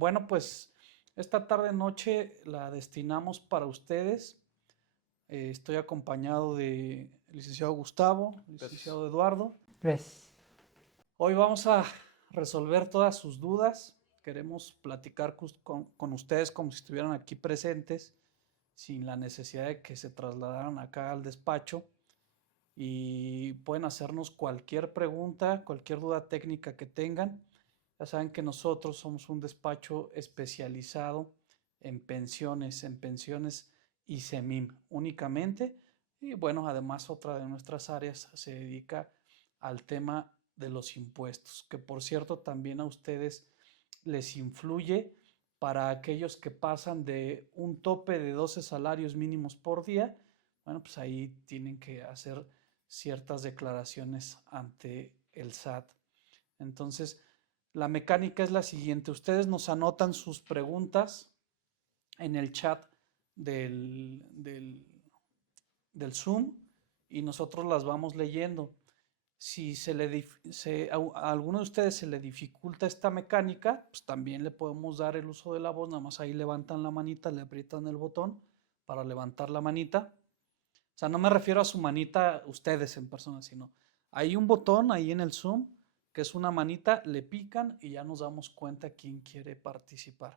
Bueno, pues esta tarde noche la destinamos para ustedes. Estoy acompañado de licenciado Gustavo, Gracias. licenciado Eduardo. Pues, Hoy vamos a resolver todas sus dudas. Queremos platicar con ustedes como si estuvieran aquí presentes, sin la necesidad de que se trasladaran acá al despacho. Y pueden hacernos cualquier pregunta, cualquier duda técnica que tengan. Ya saben que nosotros somos un despacho especializado en pensiones y SEMIM únicamente. Y bueno, además otra de nuestras áreas se dedica al tema de los impuestos, que por cierto también a ustedes les influye para aquellos que pasan de un tope de 12 salarios mínimos por día. Bueno, pues ahí tienen que hacer ciertas declaraciones ante el SAT. Entonces, la mecánica es la siguiente. Ustedes nos anotan sus preguntas en el chat del, del, del Zoom y nosotros las vamos leyendo. Si a alguno de ustedes se le dificulta esta mecánica, pues también le podemos dar el uso de la voz. Nada más ahí levantan la manita, le aprietan el botón para levantar la manita. O sea, no me refiero a su manita ustedes en persona, sino hay un botón ahí en el Zoom que es una manita, le pican y ya nos damos cuenta quién quiere participar.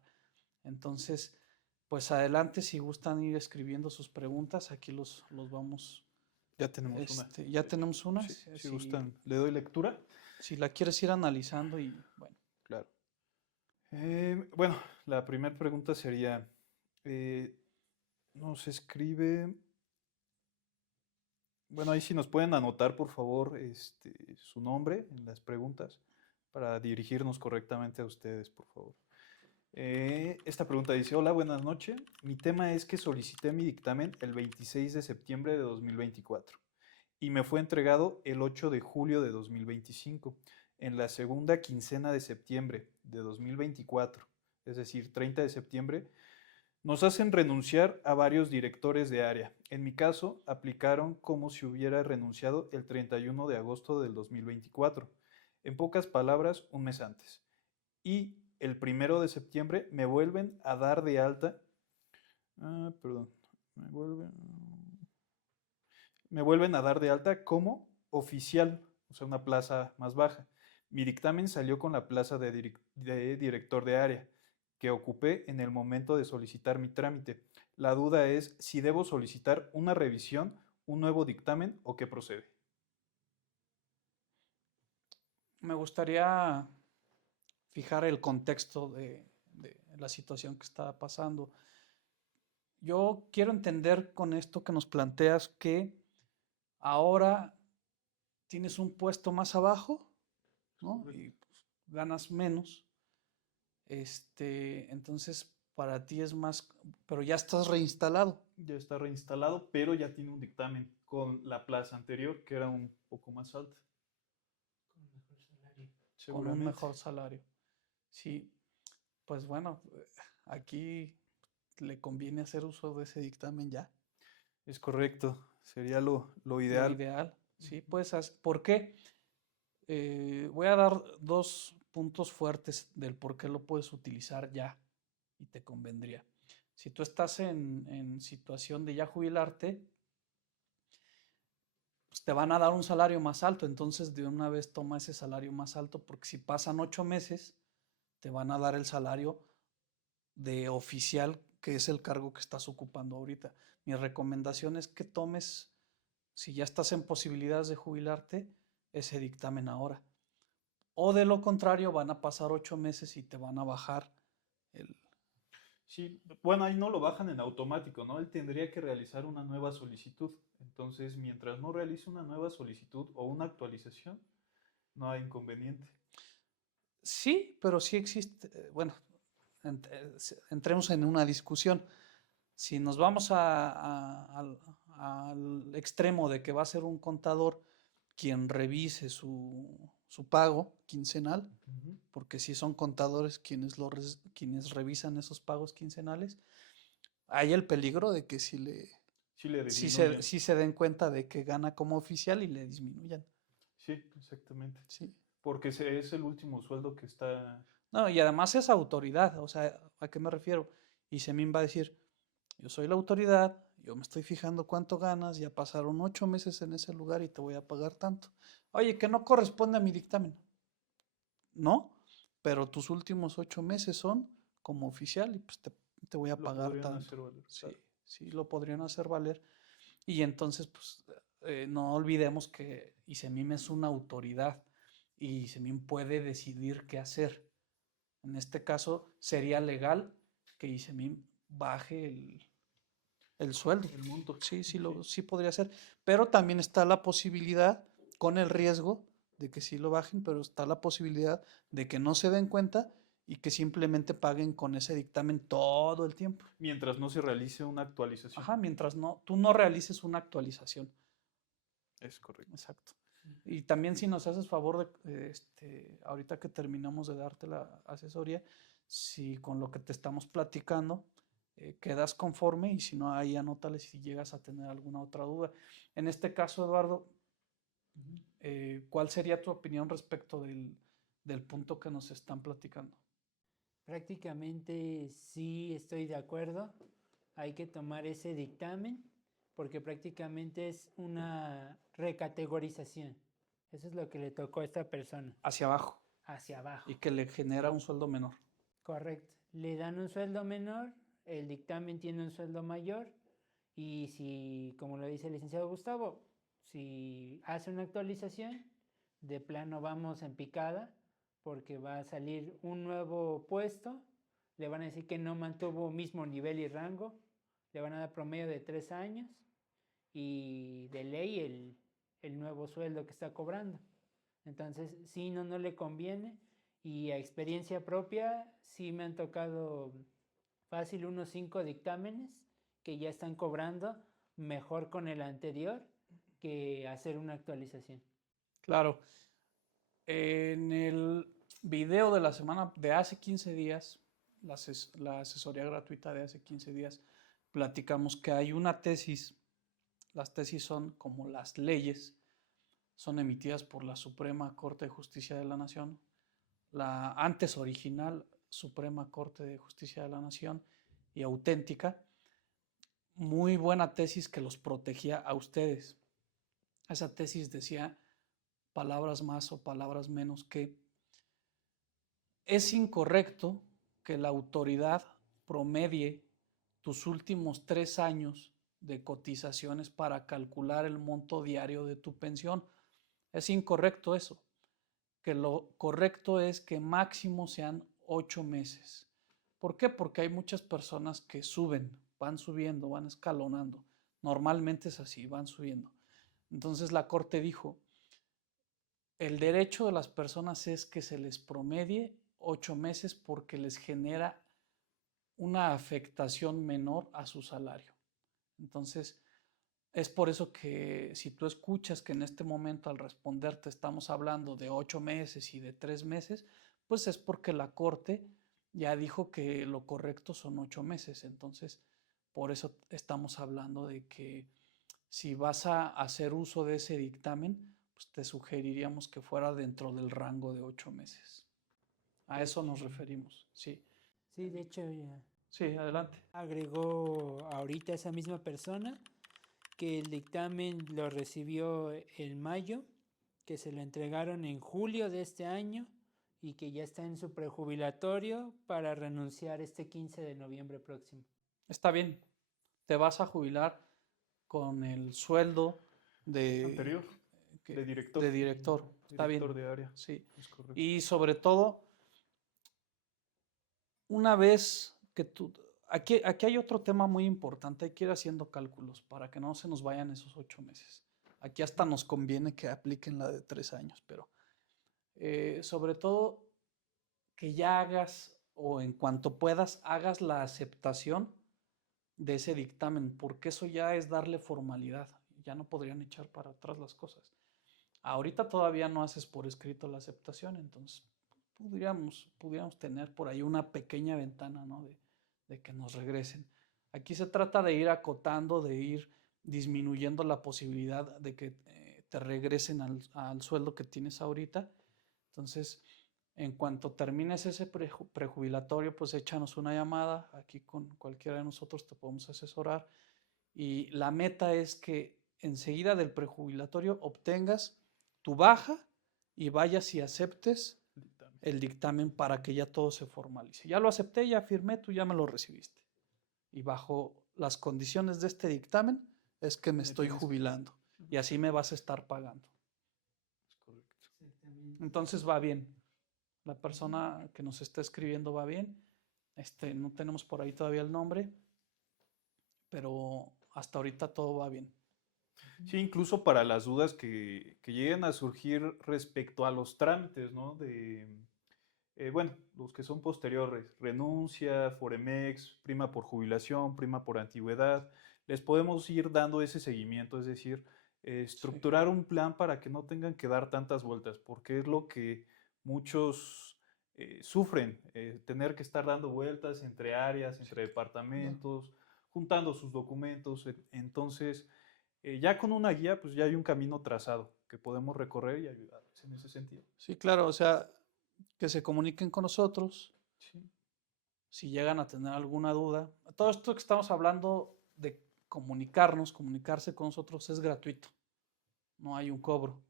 Entonces, pues adelante si gustan ir escribiendo sus preguntas, aquí los vamos. Ya tenemos una, Ya de hecho. tenemos una. Sí, si gustan, le doy lectura. Si la quieres ir analizando y bueno. Claro. Bueno, la primera pregunta sería, eh, nos escribe, bueno, ahí sí nos pueden anotar, por favor, su nombre en las preguntas para dirigirnos correctamente a ustedes, por favor. Esta pregunta dice, hola, buenas noches. Mi tema es que solicité mi dictamen el 26 de septiembre de 2024 y me fue entregado el 8 de julio de 2025, en la segunda quincena de septiembre de 2024, es decir, 30 de septiembre. Nos hacen renunciar a varios directores de área. En mi caso, aplicaron como si hubiera renunciado el 31 de agosto del 2024. En pocas palabras, un mes antes. Y el 1 de septiembre me vuelven a dar de alta. Perdón. Me vuelven, me vuelven a dar de alta como oficial, o sea, una plaza más baja. Mi dictamen salió con la plaza de director de área, que ocupé en el momento de solicitar mi trámite. La duda es si debo solicitar una revisión, un nuevo dictamen o qué procede. Me gustaría fijar el contexto de la situación que está pasando. Yo quiero entender con esto que nos planteas que ahora tienes un puesto más abajo, ¿no? Y pues, ganas menos. Entonces para ti es más, pero ya estás reinstalado Ya está reinstalado, pero ya tiene un dictamen con la plaza anterior, que era un poco más alta. con un Seguramente. mejor salario. Sí, pues bueno, aquí le conviene hacer uso de ese dictamen ya. Es correcto. Sería lo Lo ideal. ideal, ¿sí? Pues, ¿por qué? Voy a dar dos puntos fuertes del por qué lo puedes utilizar ya y te convendría. Si tú estás en situación de ya jubilarte, pues te van a dar un salario más alto, entonces de una vez toma ese salario más alto porque si pasan 8 meses, te van a dar el salario de oficial, que es el cargo que estás ocupando ahorita. Mi recomendación es que tomes, si ya estás en posibilidades de jubilarte, ese dictamen ahora. O de lo contrario, van a pasar 8 meses y te van a bajar el... Sí, bueno, ahí no lo bajan en automático, ¿no? Él tendría que realizar una nueva solicitud. Entonces, mientras no realice una nueva solicitud o una actualización, no hay inconveniente. Sí, pero sí existe, bueno, entremos en una discusión. Si nos vamos al extremo de que va a ser un contador quien revise su pago quincenal, Ujú. porque si son contadores quienes revisan esos pagos quincenales, hay el peligro de que Sí le disminuyen. si se den cuenta de que gana como oficial y le disminuyan. Sí, exactamente. Sí. Porque es el último sueldo que está. No, y además es autoridad, o sea, ¿a qué me refiero? ISEMIN va a decir, yo soy la autoridad, yo me estoy fijando cuánto ganas, ya pasaron 8 meses en ese lugar y te voy a pagar tanto. Oye, que no corresponde a mi dictamen, ¿no? Pero tus últimos 8 meses son como oficial y pues te voy a Lo pagar podrían tanto. hacer valer, Sí, claro. sí, lo podrían hacer valer. Y entonces, pues, no olvidemos que ISEMIM es una autoridad y ISEMIM puede decidir qué hacer. En este caso, sería legal que ISEMIM baje el sueldo. El monto. Sí, Sí. sí podría ser. Pero también está la posibilidad, con el riesgo de que sí lo bajen, pero está la posibilidad de que no se den cuenta y que simplemente paguen con ese dictamen todo el tiempo. Mientras no se realice una actualización. Ajá, mientras tú no realices una actualización. Es correcto. Exacto. Y también si nos haces favor de, ahorita que terminamos de darte la asesoría, si con lo que te estamos platicando quedas conforme y si no, ahí anótale si llegas a tener alguna otra duda. En este caso, Eduardo, ¿cuál sería tu opinión respecto del punto que nos están platicando? Prácticamente sí estoy de acuerdo. Hay que tomar ese dictamen porque prácticamente es una recategorización. Eso es lo que le tocó a esta persona, Hacia abajo hacia abajo. y que le genera un sueldo menor. Correcto. Le dan un sueldo menor, el dictamen tiene un sueldo mayor y si, como lo dice el licenciado Gustavo, si hace una actualización, de plano vamos en picada porque va a salir un nuevo puesto, le van a decir que no mantuvo mismo nivel y rango, le van a dar promedio de 3 años y de ley el nuevo sueldo que está cobrando. Entonces, sí, no le conviene y a experiencia propia, sí me han tocado fácil unos 5 dictámenes que ya están cobrando mejor con el anterior que hacer una actualización. Claro. En el video de la semana de hace 15 días, la asesoría gratuita de hace 15 días, platicamos que hay una tesis. Las tesis son como las leyes, son emitidas por la Suprema Corte de Justicia de la Nación, la antes original Suprema Corte de Justicia de la Nación y auténtica. Muy buena tesis que los protegía a ustedes. Esa tesis decía palabras más o palabras menos que es incorrecto que la autoridad promedie tus últimos 3 años de cotizaciones para calcular el monto diario de tu pensión. Es incorrecto eso. Que lo correcto es que máximo sean 8 meses. ¿Por qué? Porque hay muchas personas que suben, van subiendo, van escalonando. Normalmente es así, van subiendo. Entonces la Corte dijo, el derecho de las personas es que se les promedie 8 meses porque les genera una afectación menor a su salario. Entonces, es por eso que si tú escuchas que en este momento al responderte estamos hablando de 8 meses y de 3 meses, pues es porque la Corte ya dijo que lo correcto son 8 meses. Entonces, por eso estamos hablando de que si vas a hacer uso de ese dictamen, pues te sugeriríamos que fuera dentro del rango de 8 meses. A eso nos referimos, sí. Sí, de hecho ya Sí, adelante. agregó ahorita esa misma persona que el dictamen lo recibió en mayo, que se lo entregaron en julio de este año y que ya está en su prejubilatorio para renunciar este 15 de noviembre próximo. Está bien, te vas a jubilar con el sueldo Anterior, de director. de director. Está Director bien, de área. sí. Es correcto. Y sobre todo, una vez que tú... Aquí hay otro tema muy importante, hay que ir haciendo cálculos para que no se nos vayan esos 8 meses. Aquí hasta nos conviene que apliquen la de 3 años, pero sobre todo que ya hagas o en cuanto puedas hagas la aceptación de ese dictamen, porque eso ya es darle formalidad, ya no podrían echar para atrás las cosas. Ahorita todavía no haces por escrito la aceptación, entonces pudiéramos tener por ahí una pequeña ventana, ¿no? de que nos regresen. Aquí se trata de ir acotando, de ir disminuyendo la posibilidad de que te regresen al sueldo que tienes ahorita. Entonces, En cuanto termines ese prejubilatorio, pues échanos una llamada. Aquí con cualquiera de nosotros te podemos asesorar. Y la meta es que enseguida del prejubilatorio obtengas tu baja y vayas y aceptes Dictamen. el dictamen para que ya todo se formalice. Ya lo acepté, ya firmé, tú ya me lo recibiste. Y bajo las condiciones de este dictamen es que me estoy tienes que- jubilando y así me vas a estar pagando. Es correcto. Exactamente. Entonces va bien. La persona que nos está escribiendo va bien. No tenemos por ahí todavía el nombre, pero hasta ahorita todo va bien. Sí, incluso para las dudas que lleguen a surgir respecto a los trámites, ¿no? Bueno, los que son posteriores, renuncia, Foremex, prima por jubilación, prima por antigüedad, les podemos ir dando ese seguimiento, es decir, estructurar un plan para que no tengan que dar tantas vueltas, porque es lo que muchos sufren, tener que estar dando vueltas entre áreas, entre departamentos, juntando sus documentos. Entonces, ya con una guía, pues ya hay un camino trazado que podemos recorrer y ayudarles en ese sentido. Sí, claro, o sea, que se comuniquen con nosotros Sí. si llegan a tener alguna duda. Todo esto que estamos hablando de comunicarse con nosotros es gratuito, no hay un cobro.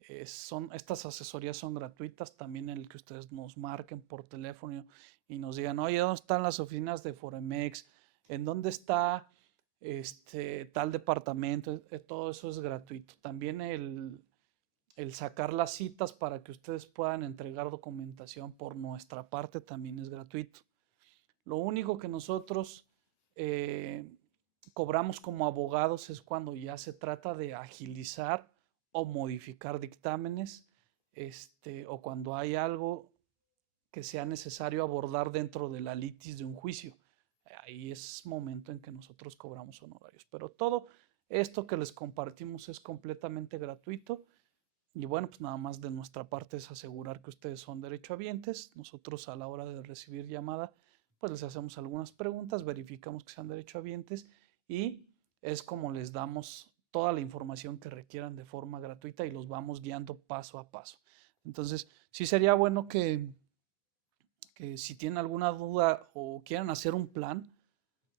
Estas asesorías son gratuitas, también el que ustedes nos marquen por teléfono y nos digan, oye, ¿dónde están las oficinas de Foremex? ¿En dónde está tal departamento? Todo eso es gratuito. También el sacar las citas para que ustedes puedan entregar documentación por nuestra parte también es gratuito. Lo único que nosotros cobramos como abogados es cuando ya se trata de agilizar o modificar dictámenes, o cuando hay algo que sea necesario abordar dentro de la litis de un juicio. Ahí es momento en que nosotros cobramos honorarios. Pero todo esto que les compartimos es completamente gratuito. Y bueno, pues nada más de nuestra parte es asegurar que ustedes son derechohabientes. Nosotros a la hora de recibir llamada, pues les hacemos algunas preguntas, verificamos que sean derechohabientes y es como les damos toda la información que requieran de forma gratuita y los vamos guiando paso a paso. Entonces, sí sería bueno que si tienen alguna duda o quieran hacer un plan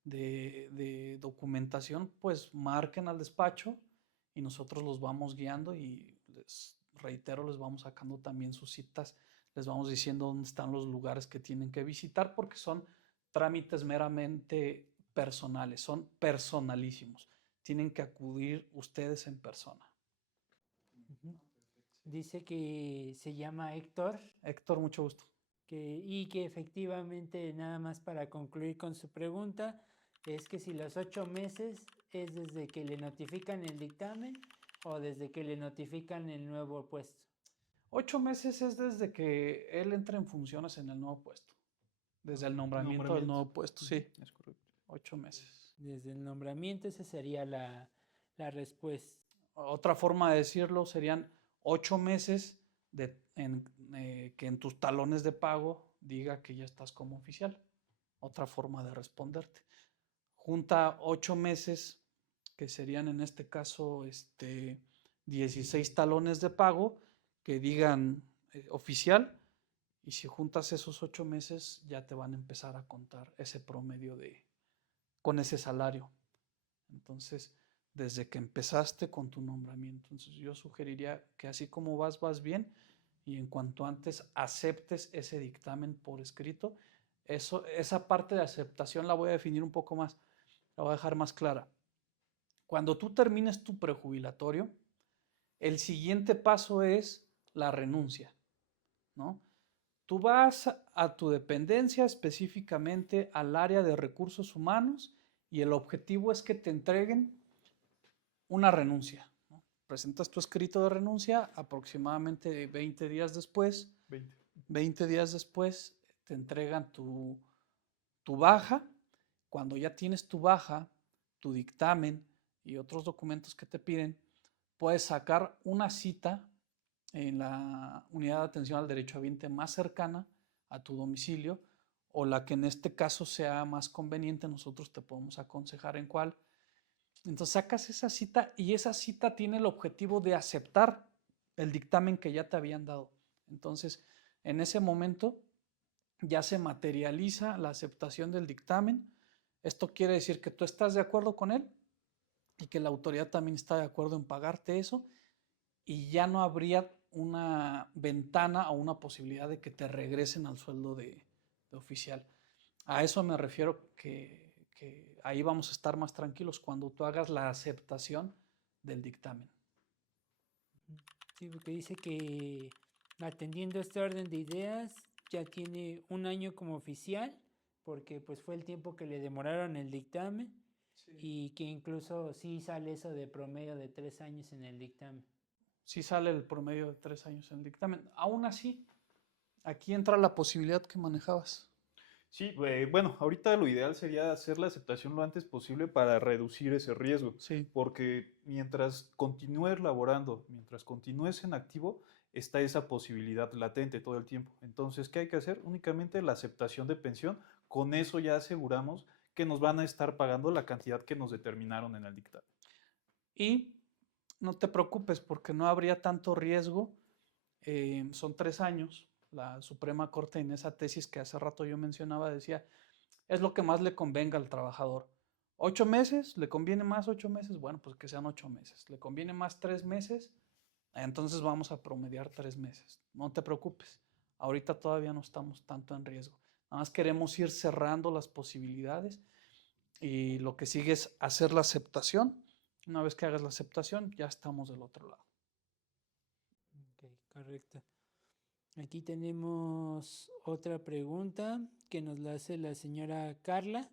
de documentación, pues marquen al despacho y nosotros los vamos guiando y les reitero, les vamos sacando también sus citas, les vamos diciendo dónde están los lugares que tienen que visitar porque son trámites meramente personales, son personalísimos. Tienen que acudir ustedes en persona. Ujú. Dice que se llama Héctor Héctor, mucho gusto. y que efectivamente, nada más para concluir con su pregunta, es que si los 8 meses es desde que le notifican el dictamen o desde que le notifican el nuevo puesto. 8 meses es desde que él entra en funciones en el nuevo puesto. Desde el nombramiento del nuevo puesto, sí. Es correcto. 8 meses. Desde el nombramiento, esa sería la respuesta. Otra forma de decirlo serían 8 meses que en tus talones de pago diga que ya estás como oficial. Otra forma de responderte. Junta 8 meses, que serían en este caso 16 talones de pago que digan oficial. Y si juntas esos 8 meses, ya te van a empezar a contar ese promedio con ese salario. Entonces, desde que empezaste con tu nombramiento. Entonces, yo sugeriría que así como vas bien y en cuanto antes aceptes ese dictamen por escrito, esa parte de aceptación la voy a definir un poco más, la voy a dejar más clara. Cuando tú termines tu prejubilatorio, el siguiente paso es la renuncia, ¿no? Tú vas a tu dependencia, específicamente al área de recursos humanos, y el objetivo es que te entreguen una renuncia, ¿no? Presentas tu escrito de renuncia aproximadamente 20 días después. 20 días después te entregan tu baja. Cuando ya tienes tu baja, tu dictamen y otros documentos que te piden, puedes sacar una cita en la unidad de atención al derechohabiente más cercana a tu domicilio o la que en este caso sea más conveniente, nosotros te podemos aconsejar en cuál. Entonces sacas esa cita y esa cita tiene el objetivo de aceptar el dictamen que ya te habían dado. Entonces, En ese momento ya se materializa la aceptación del dictamen. Esto quiere decir que tú estás de acuerdo con él y que la autoridad también está de acuerdo en pagarte eso, y ya no habría una ventana o una posibilidad de que te regresen al sueldo de oficial. A eso me refiero, que ahí vamos a estar más tranquilos cuando tú hagas la aceptación del dictamen. Sí, porque dice que atendiendo este orden de ideas ya tiene 1 año como oficial, porque pues fue el tiempo que le demoraron el dictamen, y que incluso sí sale eso de promedio de 3 años en el dictamen. Sí sale el promedio de 3 años en el dictamen. Aún así, aquí entra la posibilidad que manejabas. Sí, bueno, ahorita lo ideal sería hacer la aceptación lo antes posible para reducir ese riesgo, Sí. porque mientras continúes laborando, mientras continúes en activo, está esa posibilidad latente todo el tiempo. Entonces, ¿qué hay que hacer? Únicamente la aceptación de pensión. Con eso ya aseguramos que nos van a estar pagando la cantidad que nos determinaron en el dictamen. Y no te preocupes porque no habría tanto riesgo. Son 3 años. La Suprema Corte en esa tesis que hace rato yo mencionaba decía, es lo que más le convenga al trabajador. 8 meses, ¿le conviene más 8 meses? Bueno, pues que sean 8 meses. ¿Le conviene más 3 meses? Entonces vamos a promediar 3 meses. No te preocupes. Ahorita todavía no estamos tanto en riesgo. Nada más queremos ir cerrando las posibilidades y lo que sigue es hacer la aceptación. Una vez que hagas la aceptación, ya estamos del otro lado. Ok, correcto. Aquí tenemos otra pregunta que nos la hace la señora Carla.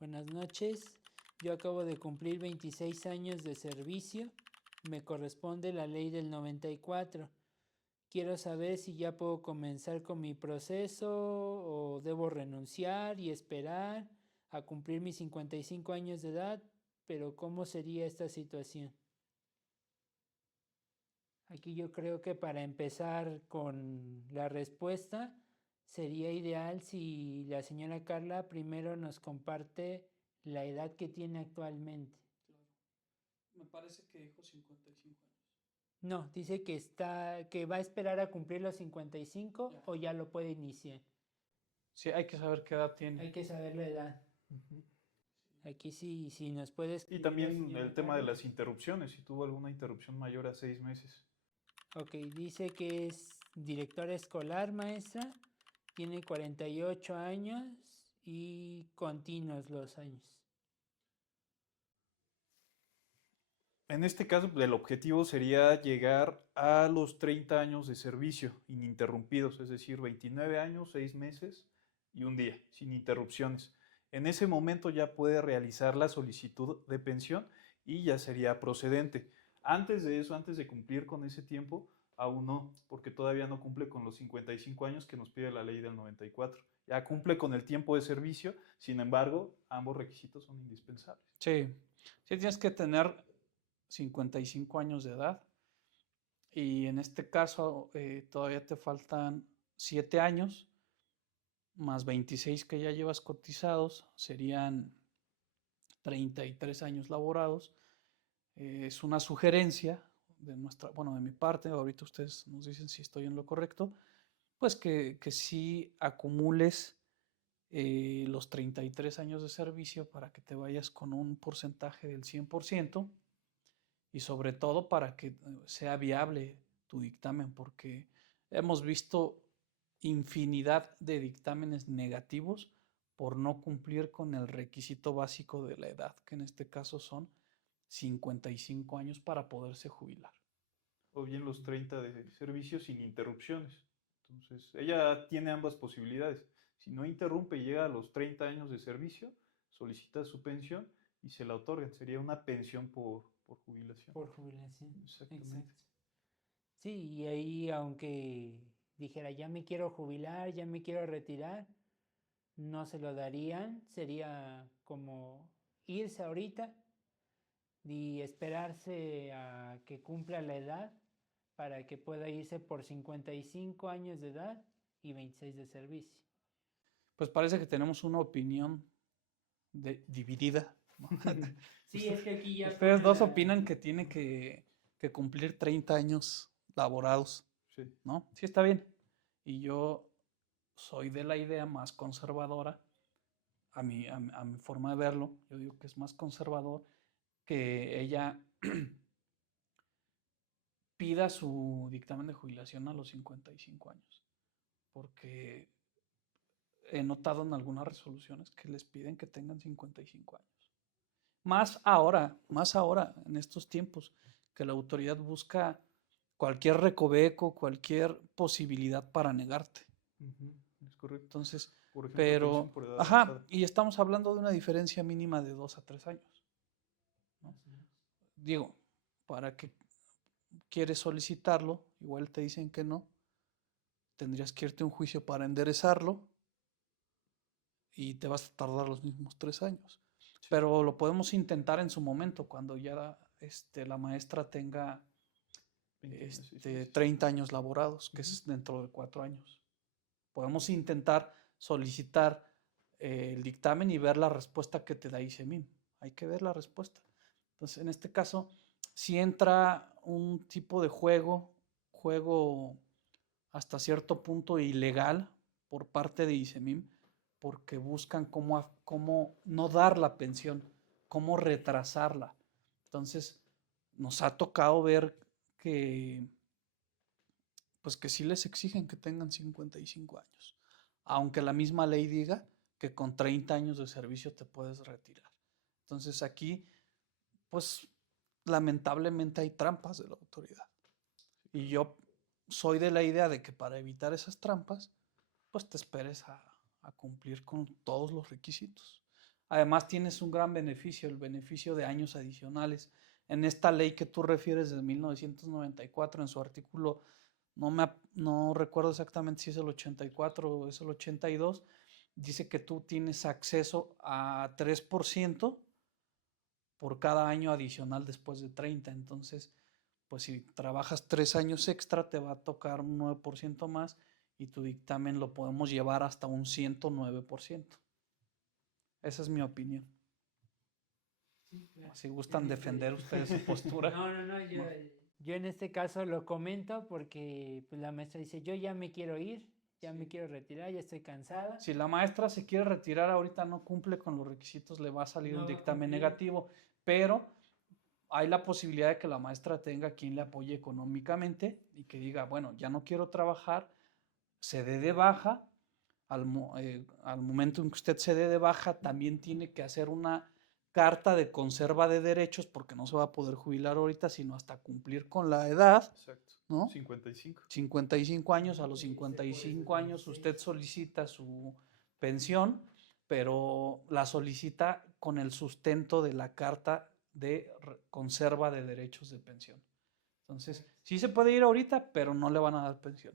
Buenas noches. Yo acabo de cumplir 26 años de servicio. Me corresponde la ley del 94. Quiero saber si ya puedo comenzar con mi proceso o debo renunciar y esperar a cumplir mis 55 años de edad, pero ¿cómo sería esta situación? Aquí yo creo que para empezar con la respuesta sería ideal si la señora Carla primero nos comparte la edad que tiene actualmente. Claro. Me parece que dijo 55 años. No, dice que va a esperar a cumplir los 55 Ya. o ya lo puede iniciar. Sí, hay que saber qué edad tiene. Hay que saber la edad. Aquí sí, si nos puedes. Y también el tema de las interrupciones, si tuvo alguna interrupción mayor a 6 meses. Ok, dice que es directora escolar, maestra, tiene 48 años y continuos los años. En este caso, el objetivo sería llegar a los 30 años de servicio ininterrumpidos, es decir, 29 años, 6 meses y un día, sin interrupciones. En ese momento ya puede realizar la solicitud de pensión y ya sería procedente. Antes de eso, antes de cumplir con ese tiempo, aún no, porque todavía no cumple con los 55 años que nos pide la ley del 94. Ya cumple con el tiempo de servicio, sin embargo, ambos requisitos son indispensables. Sí, sí tienes que tener 55 años de edad y en este caso todavía te faltan 7 años más 26 que ya llevas cotizados, serían 33 años laborados. Es una sugerencia de nuestra, bueno, de mi parte, ahorita ustedes nos dicen si estoy en lo correcto, pues que sí acumules los 33 años de servicio para que te vayas con un porcentaje del 100% y sobre todo para que sea viable tu dictamen, porque hemos visto infinidad de dictámenes negativos por no cumplir con el requisito básico de la edad, que en este caso son 55 años para poderse jubilar. O bien los 30 de servicio sin interrupciones. Entonces, ella tiene ambas posibilidades. Si no interrumpe y llega a los 30 años de servicio, solicita su pensión y se la otorgan. Sería una pensión por jubilación. Por jubilación. Exactamente. Exacto. Sí, y ahí aunque dijera ya me quiero jubilar, ya me quiero retirar, no se lo darían. Sería como irse ahorita y esperarse a que cumpla la edad para que pueda irse por 55 años de edad y 26 de servicio. Pues parece que tenemos una opinión dividida, ¿no? Sí, es que aquí ya Ustedes dos opinan que tiene que cumplir 30 años laborados, Sí. ¿no? Sí, está bien. Y yo soy de la idea más conservadora, a mi forma de verlo, yo digo que es más conservador que ella pida su dictamen de jubilación a los 55 años, porque he notado en algunas resoluciones que les piden que tengan 55 años. Más ahora, en estos tiempos, que la autoridad busca cualquier recoveco, cualquier posibilidad para negarte. Ujú, es correcto. Entonces, Por ejemplo, pensión pero, por edad ajá, avanzada. y estamos hablando de una diferencia mínima de 2 a 3 años, ¿no? Digo, para que quieres solicitarlo, igual te dicen que no, tendrías que irte a un juicio para enderezarlo y te vas a tardar los mismos 3 años. Sí, Pero lo podemos intentar en su momento, cuando ya la maestra tenga 20 años, sí, sí, sí. 30 años laborados, que Ujú. es dentro de 4 años. Podemos intentar solicitar el dictamen y ver la respuesta que te da ICEMIM. Hay que ver la respuesta. Entonces, en este caso, si entra un tipo de juego hasta cierto punto ilegal por parte de ICEMIM, porque buscan cómo no dar la pensión, cómo retrasarla. Entonces, nos ha tocado ver que, pues que sí les exigen que tengan 55 años, aunque la misma ley diga que con 30 años de servicio te puedes retirar. Entonces aquí, pues lamentablemente hay trampas de la autoridad. Y yo soy de la idea de que para evitar esas trampas, pues te esperes a cumplir con todos los requisitos. Además tienes un gran beneficio, el beneficio de años adicionales. En esta ley que tú refieres de 1994, en su artículo, no recuerdo exactamente si es el 84 o es el 82, dice que tú tienes acceso a 3% por cada año adicional después de 30. Entonces, pues si trabajas 3 años extra, te va a tocar un 9% más y tu dictamen lo podemos llevar hasta un 109%. Esa es mi opinión. Sí, claro. Si gustan defender ustedes su postura. No, yo en este caso lo comento porque pues, la maestra dice, yo ya me quiero ir, ya me quiero retirar, ya estoy cansada. Si la maestra se quiere retirar ahorita, no cumple con los requisitos, le va a salir No un va a dictamen cumplir. negativo, pero hay la posibilidad de que la maestra tenga quien le apoye económicamente y que diga, bueno, ya no quiero trabajar, se dé de baja. Al momento en que usted se dé de baja, también tiene que hacer una carta de conserva de derechos, porque no se va a poder jubilar ahorita, sino hasta cumplir con la edad, Exacto. ¿no? 55. 55 años, a los Sí, se puede 55 desde años 26. usted solicita su pensión, pero la solicita con el sustento de la carta de conserva de derechos de pensión. Entonces, sí se puede ir ahorita, pero no le van a dar pensión.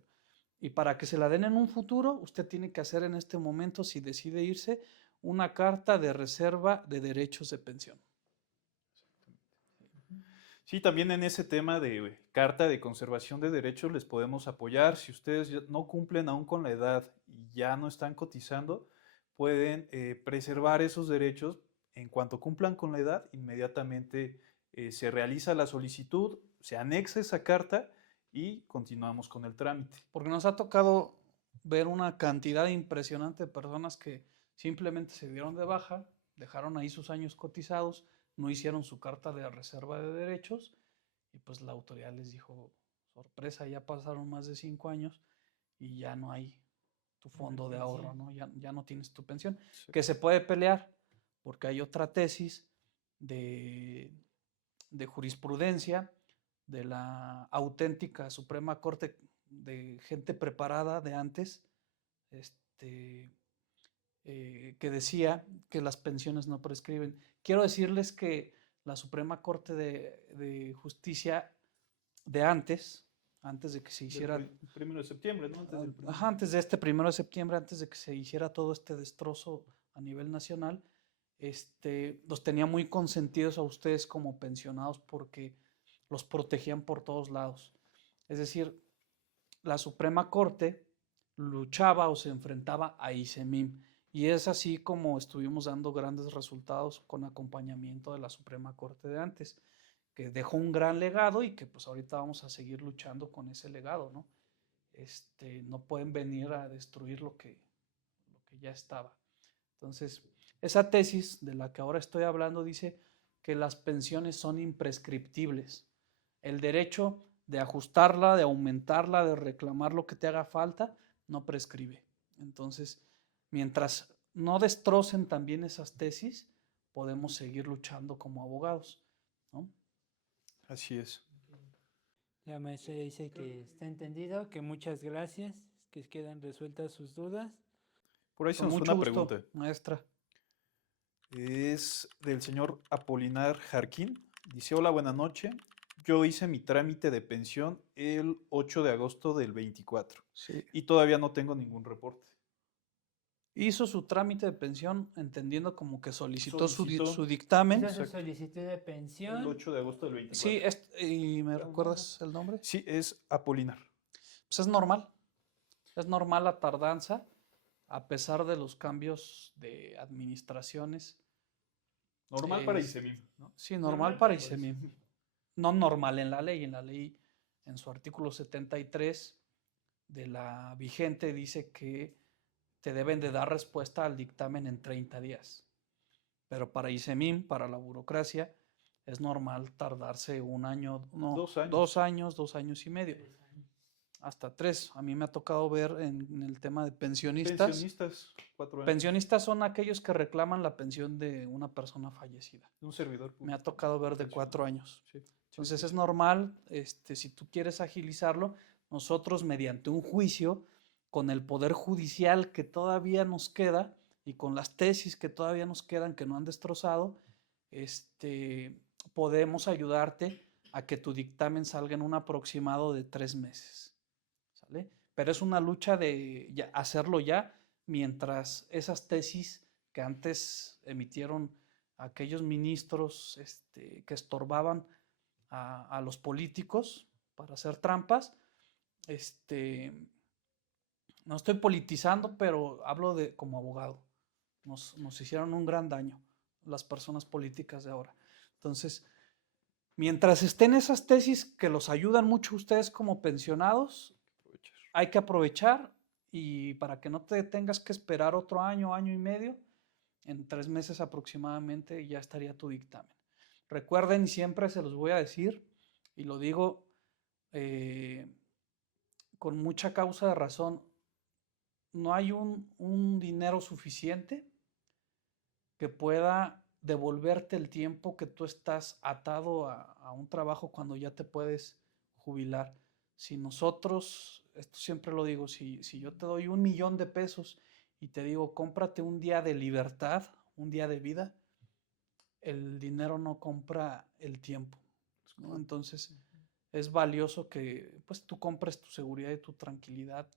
Y para que se la den en un futuro, usted tiene que hacer en este momento, si decide irse, una carta de reserva de derechos de pensión. Sí, también en ese tema de carta de conservación de derechos les podemos apoyar. Si ustedes no cumplen aún con la edad y ya no están cotizando, pueden preservar esos derechos. En cuanto cumplan con la edad, inmediatamente se realiza la solicitud, se anexa esa carta y continuamos con el trámite. Porque nos ha tocado ver una cantidad impresionante de personas que simplemente se dieron de baja, dejaron ahí sus años cotizados, no hicieron su carta de reserva de derechos y pues la autoridad les dijo, sorpresa, ya pasaron más de 5 años y ya no hay tu fondo de ahorro, ¿no? Ya no tienes tu pensión, que se puede pelear porque hay otra tesis de, de jurisprudencia de la auténtica Suprema Corte, de gente preparada de antes, que decía que las pensiones no prescriben. Quiero decirles que la Suprema Corte de Justicia de antes de que se hiciera, Del 1 de septiembre, ¿no? Antes del antes de este 1 de septiembre, antes de que se hiciera todo este destrozo a nivel nacional, los tenía muy consentidos a ustedes como pensionados porque los protegían por todos lados. Es decir, la Suprema Corte luchaba o se enfrentaba a ICEMIM. Y es así como estuvimos dando grandes resultados con acompañamiento de la Suprema Corte de antes, que dejó un gran legado y que pues ahorita vamos a seguir luchando con ese legado, ¿no? no pueden venir a destruir lo que ya estaba. Entonces, esa tesis de la que ahora estoy hablando dice que las pensiones son imprescriptibles. El derecho de ajustarla, de aumentarla, de reclamar lo que te haga falta, no prescribe. Entonces, mientras no destrocen también esas tesis, podemos seguir luchando como abogados, ¿no? Así es. La maestra dice que está entendido, que muchas gracias, que quedan resueltas sus dudas. Por ahí se Con nos fue mucho una gusto, pregunta. maestra. Es del señor Apolinar Jarquín. Dice, hola, buena noche. Yo hice mi trámite de pensión el 8 de agosto del 24 Sí. y todavía no tengo ningún reporte. Hizo su trámite de pensión entendiendo como que solicitó Solicitó. su dictamen. Hizo su Exacto. solicitud de pensión. El 8 de agosto del 24. Sí, ¿y me Pero recuerdas el nombre? Sí, es Apolinar. Pues es normal. Es normal la tardanza, a pesar de los cambios de administraciones. Normal para Es- ICEMIM, ¿no? Sí, normal para ICEMIM. No normal en la ley. En la ley, en su artículo 73 de la vigente, dice que te deben de dar respuesta al dictamen en 30 días. Pero para ICEMIM, para la burocracia, es normal tardarse un año, no, 2 años. 2 años y medio, hasta 3. A mí me ha tocado ver en el tema de pensionistas. Pensionistas, 4 años. Pensionistas son aquellos que reclaman la pensión de una persona fallecida. Un servidor Me ha público. tocado ver de Pensionado. 4 años. Sí. Entonces es normal, si tú quieres agilizarlo, nosotros mediante un juicio, con el poder judicial que todavía nos queda y con las tesis que todavía nos quedan que no han destrozado, podemos ayudarte a que tu dictamen salga en un aproximado de 3 meses. ¿Sale? Pero es una lucha de hacerlo ya, mientras esas tesis que antes emitieron aquellos ministros que estorbaban a los políticos para hacer trampas, no estoy politizando, pero hablo como abogado. Nos hicieron un gran daño las personas políticas de ahora. Entonces, mientras estén esas tesis que los ayudan mucho a ustedes como pensionados, hay que aprovechar, y para que no te tengas que esperar otro año, año y medio, en 3 meses aproximadamente ya estaría tu dictamen. Recuerden, y siempre se los voy a decir, y lo digo con mucha causa de razón, no hay un dinero suficiente que pueda devolverte el tiempo que tú estás atado a un trabajo cuando ya te puedes jubilar. Si nosotros, esto siempre lo digo, si yo te doy 1 millón de pesos y te digo, cómprate un día de libertad, un día de vida, el dinero no compra el tiempo, ¿no? Entonces, es valioso que pues tú compres tu seguridad y tu tranquilidad,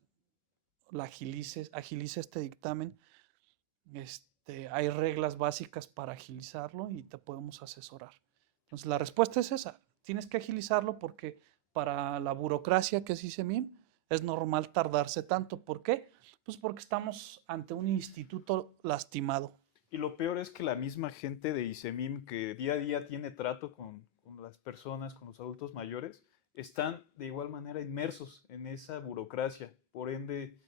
la agilices este dictamen. Hay reglas básicas para agilizarlo y te podemos asesorar. Entonces, la respuesta es esa. Tienes que agilizarlo porque para la burocracia que es ICEMIM es normal tardarse tanto. ¿Por qué? Pues porque estamos ante un instituto lastimado. Y lo peor es que la misma gente de ICEMIM que día a día tiene trato con las personas, con los adultos mayores, están de igual manera inmersos en esa burocracia. Por ende,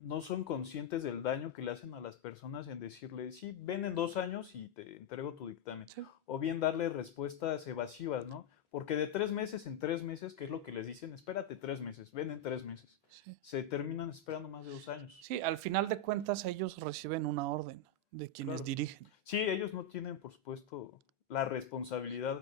no son conscientes del daño que le hacen a las personas en decirle, sí, ven en 2 años y te entrego tu dictamen. Sí. O bien darle respuestas evasivas, ¿no? Porque de 3 meses en 3 meses, ¿qué es lo que les dicen? Espérate 3 meses, ven en 3 meses. Sí. Se terminan esperando más de 2 años. Sí, al final de cuentas ellos reciben una orden de quienes Claro. dirigen. Sí, ellos no tienen, por supuesto, la responsabilidad.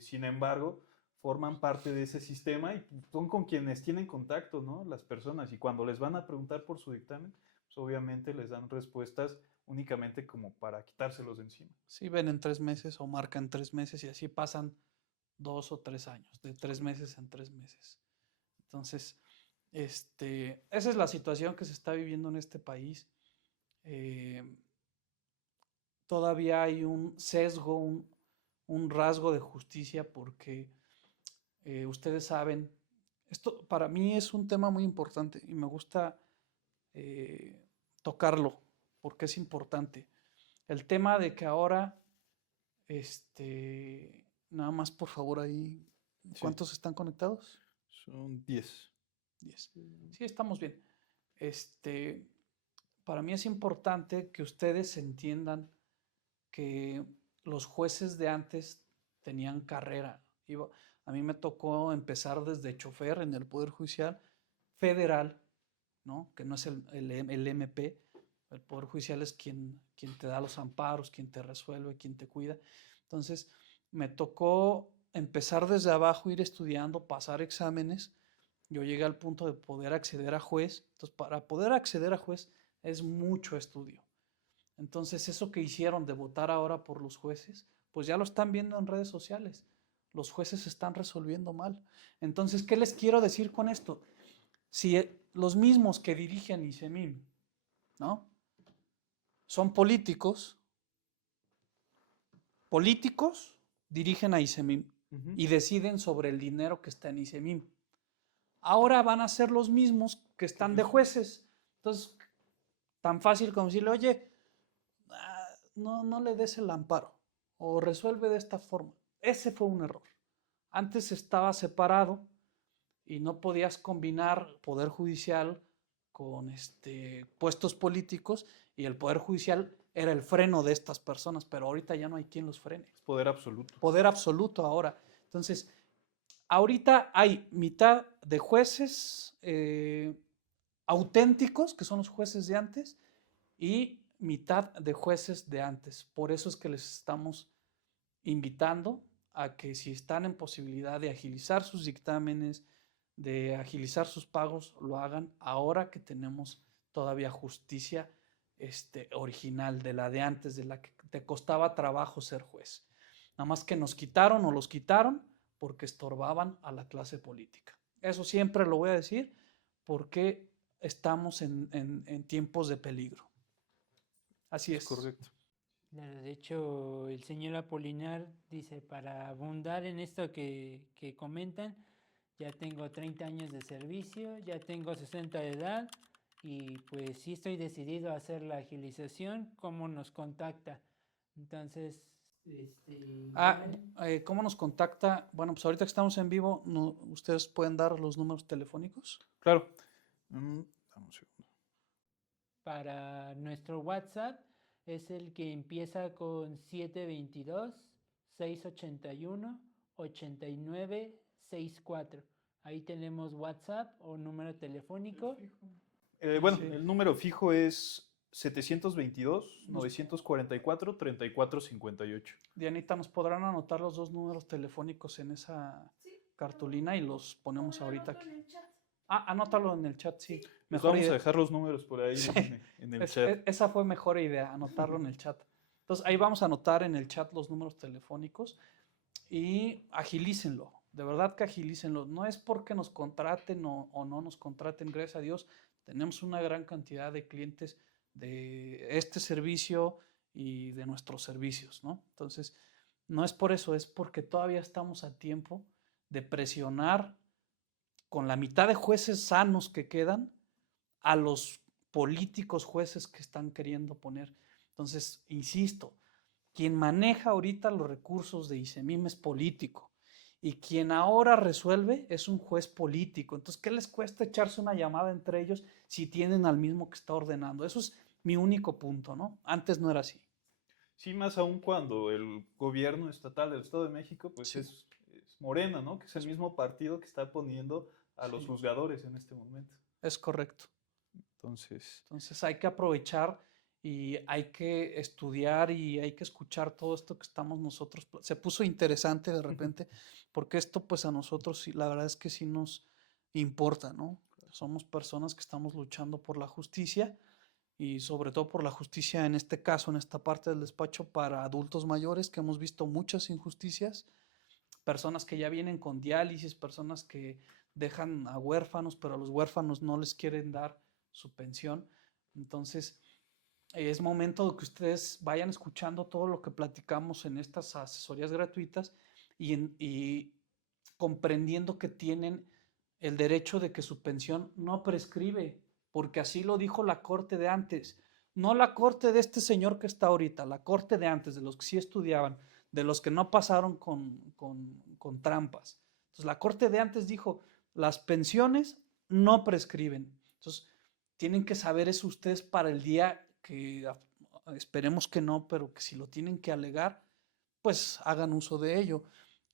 Sin embargo, forman parte de ese sistema y son con quienes tienen contacto, ¿no? Las personas. Y cuando les van a preguntar por su dictamen, pues obviamente les dan respuestas únicamente como para quitárselos de encima. Sí, ven en 3 meses o marcan 3 meses y así pasan 2 o 3 años, de 3 meses en 3 meses. Entonces, esa es la situación que se está viviendo en este país. Todavía hay un sesgo, un rasgo de justicia porque ustedes saben, esto para mí es un tema muy importante y me gusta tocarlo porque es importante. El tema de que ahora, nada más por favor ahí, Sí. ¿cuántos están conectados? Son 10. 10. Sí, estamos bien. Para mí es importante que ustedes entiendan que los jueces de antes tenían carrera. A mí me tocó empezar desde chofer en el Poder Judicial Federal, ¿no? Que no es el MP. El Poder Judicial es quien te da los amparos, quien te resuelve, quien te cuida. Entonces, me tocó empezar desde abajo, ir estudiando, pasar exámenes. Yo llegué al punto de poder acceder a juez. Entonces, para poder acceder a juez es mucho estudio. Entonces, eso que hicieron de votar ahora por los jueces, pues ya lo están viendo en redes sociales. Los jueces están resolviendo mal. Entonces, ¿qué les quiero decir con esto? Si los mismos que dirigen ICEMIM, ¿no? Son políticos dirigen a ICEMIM y deciden sobre el dinero que está en ICEMIM. Ahora van a ser los mismos que están de jueces. Entonces, tan fácil como decirle, oye, no le des el amparo o resuelve de esta forma. Ese fue un error. Antes estaba separado y no podías combinar poder judicial con puestos políticos, y el poder judicial era el freno de estas personas, pero ahorita ya no hay quien los frene. Poder absoluto. Poder absoluto ahora. Entonces, ahorita hay mitad de jueces auténticos, que son los jueces de antes, y mitad de jueces de antes. Por eso es que les estamos invitando a que, si están en posibilidad de agilizar sus dictámenes, de agilizar sus pagos, lo hagan ahora que tenemos todavía justicia original, de la de antes, de la que te costaba trabajo ser juez. Nada más que nos quitaron o los quitaron porque estorbaban a la clase política. Eso siempre lo voy a decir porque estamos en tiempos de peligro. Así es. Correcto. Claro, de hecho, el señor Apolinar dice, para abundar en esto que comentan, ya tengo 30 años de servicio, ya tengo 60 de edad y pues sí estoy decidido a hacer la agilización. ¿Cómo nos contacta? Entonces, ¿cómo nos contacta? Bueno, pues ahorita que estamos en vivo, ¿ustedes pueden dar los números telefónicos? Claro. Dame un segundo. Para nuestro WhatsApp es el que empieza con 722-681-8964. Ahí tenemos WhatsApp o número telefónico. Bueno, sí. El número fijo es 722-944-3458. Dianita, ¿nos podrán anotar los dos números telefónicos en esa cartulina y los ponemos ahorita aquí? Anótalo en el chat, sí. Mejor vamos a dejar los números por ahí sí. en el chat. Esa fue mejor idea, anotarlo en el chat. Entonces, ahí vamos a anotar en el chat los números telefónicos y agilícenlo. De verdad que agilícenlo. No es porque nos contraten o no nos contraten, gracias a Dios. Tenemos una gran cantidad de clientes de este servicio y de nuestros servicios, ¿no? Entonces, no es por eso, es porque todavía estamos a tiempo de presionar con la mitad de jueces sanos que quedan a los políticos jueces que están queriendo poner. Entonces, insisto, quien maneja ahorita los recursos de ICEMIM es político y quien ahora resuelve es un juez político. Entonces, ¿qué les cuesta echarse una llamada entre ellos si tienen al mismo que está ordenando? Eso es mi único punto, ¿no? Antes no era así. Sí, más aún cuando el gobierno estatal del Estado de México, pues sí, es Morena, ¿no? Que es el mismo partido que está poniendo a los juzgadores en este momento. Es correcto. Entonces hay que aprovechar y hay que estudiar y hay que escuchar todo esto que estamos nosotros. Se puso interesante de repente, porque esto pues a nosotros sí, la verdad es que sí nos importa, ¿no? Somos personas que estamos luchando por la justicia y sobre todo por la justicia en este caso, en esta parte del despacho para adultos mayores, que hemos visto muchas injusticias, personas que ya vienen con diálisis, personas que dejan a huérfanos, pero a los huérfanos no les quieren dar su pensión. Entonces, es momento de que ustedes vayan escuchando todo lo que platicamos en estas asesorías gratuitas y comprendiendo que tienen el derecho de que su pensión no prescribe, porque así lo dijo la corte de antes. No la corte de este señor que está ahorita, la corte de antes, de los que sí estudiaban, de los que no pasaron con trampas. Entonces, la corte de antes dijo, las pensiones no prescriben. Entonces, tienen que saber eso ustedes para el día que esperemos que no, pero que si lo tienen que alegar, pues hagan uso de ello.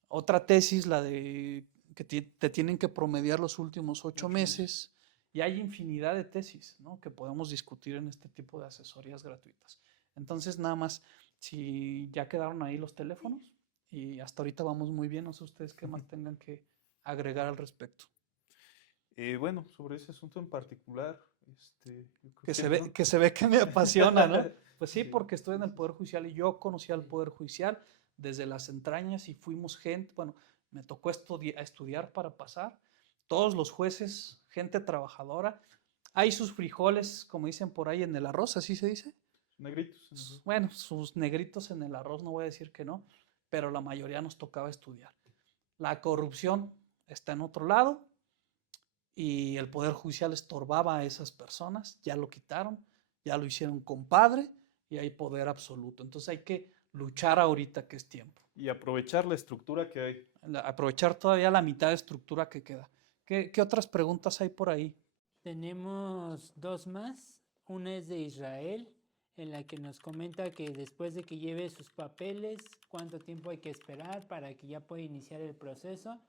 Otra tesis, la de que te tienen que promediar los últimos 8 meses, y hay infinidad de tesis, ¿no?, que podemos discutir en este tipo de asesorías gratuitas. Entonces, nada más, si ya quedaron ahí los teléfonos, y hasta ahorita vamos muy bien, no sé ustedes qué más tengan que agregar al respecto. Bueno, sobre ese asunto en particular, yo creo Que se no. ve, que se ve que me apasiona, ¿no? Pues sí, Sí. porque estoy en el Poder Judicial y yo conocí al Poder Judicial desde las entrañas y fuimos gente, bueno, me tocó estudiar para pasar. Todos los jueces, gente trabajadora. Hay sus frijoles, como dicen por ahí, en el arroz, ¿así se dice? Negritos. en el- Bueno, sus negritos en el arroz, no voy a decir que no, pero la mayoría nos tocaba estudiar. La corrupción está en otro lado y el Poder Judicial estorbaba a esas personas, ya lo quitaron, ya lo hicieron compadre y hay poder absoluto. Entonces hay que luchar ahorita que es tiempo. Y aprovechar la estructura que hay. Aprovechar todavía la mitad de estructura que queda. ¿Qué otras preguntas hay por ahí? Tenemos dos más. Una es de Israel, en la que nos comenta que después de que lleve sus papeles, cuánto tiempo hay que esperar para que ya pueda iniciar el proceso.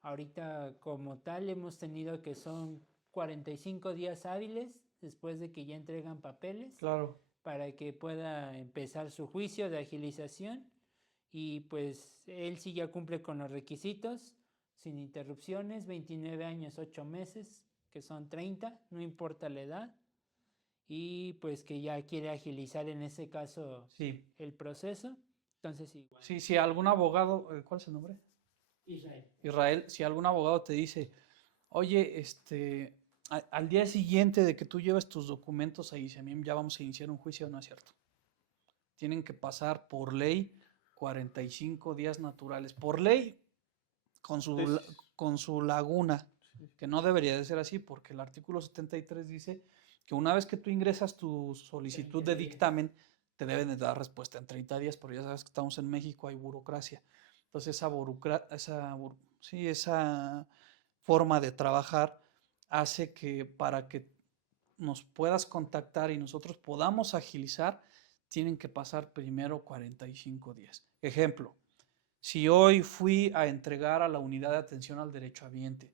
Ahorita como tal hemos tenido que son 45 días hábiles después de que ya entregan papeles Claro. para que pueda empezar su juicio de agilización, y pues él sí ya cumple con los requisitos, sin interrupciones, 29 años, 8 meses, que son 30, no importa la edad, y pues que ya quiere agilizar en ese caso Sí. el proceso. Entonces igual. Sí, si algún abogado, ¿cuál es el nombre? Israel. Israel, si algún abogado te dice, oye, al día siguiente de que tú lleves tus documentos a ICEMIM ya vamos a iniciar un juicio, no es cierto. Tienen que pasar por ley 45 días naturales. Por ley, con su laguna, que no debería de ser así, porque el artículo 73 dice que una vez que tú ingresas tu solicitud de dictamen, te deben de dar respuesta en 30 días, porque ya sabes que estamos en México, hay burocracia. Entonces esa forma de trabajar hace que para que nos puedas contactar y nosotros podamos agilizar, tienen que pasar primero 45 días. Ejemplo, si hoy fui a entregar a la unidad de atención al derechohabiente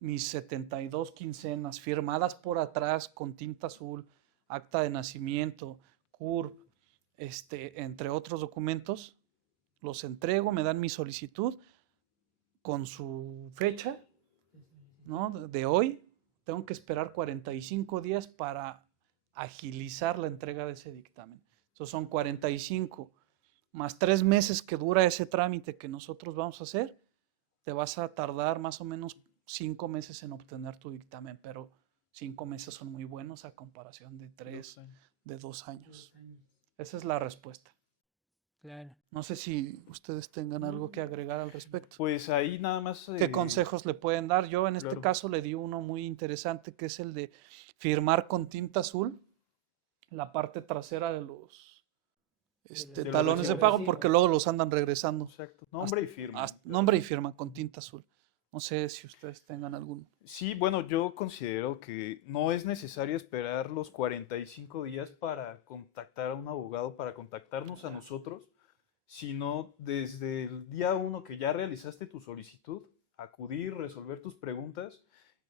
mis 72 quincenas firmadas por atrás con tinta azul, acta de nacimiento, CURP, entre otros documentos, los entrego, me dan mi solicitud con su fecha, ¿no?, de hoy. Tengo que esperar 45 días para agilizar la entrega de ese dictamen. Entonces son 45 más 3 meses que dura ese trámite que nosotros vamos a hacer. Te vas a tardar más o menos 5 meses en obtener tu dictamen, pero 5 meses son muy buenos a comparación de 3, de 2 años. Esa es la respuesta. Claro. No sé si ustedes tengan algo que agregar al respecto. Pues ahí nada más. ¿Qué consejos le pueden dar? Yo en este claro. caso le di uno muy interesante, que es el de firmar con tinta azul la parte trasera de los De los talones de recibos. pago, porque luego los andan regresando. Exacto. Nombre y firma. Nombre y firma con tinta azul. No sé si ustedes tengan algún. Sí, bueno, yo considero que no es necesario esperar los 45 días para contactar a un abogado, para contactarnos a nosotros, sino desde el día 1 que ya realizaste tu solicitud, acudir, resolver tus preguntas,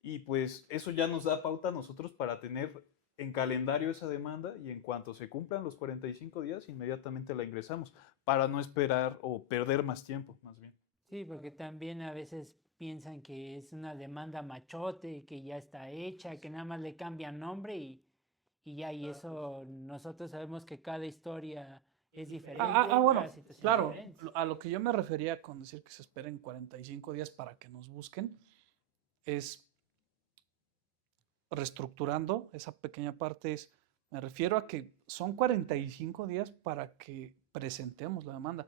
y pues eso ya nos da pauta a nosotros para tener en calendario esa demanda, y en cuanto se cumplan los 45 días, inmediatamente la ingresamos, para no esperar o perder más tiempo, más bien. Sí, porque también a veces piensan que es una demanda machote, que ya está hecha, que nada más le cambian nombre y ya, y eso nosotros sabemos que cada historia es diferente. Bueno, cada situación es claro, diferente. a lo que yo me refería con decir que se esperen 45 días para que nos busquen, es reestructurando esa pequeña parte, me refiero a que son 45 días para que presentemos la demanda,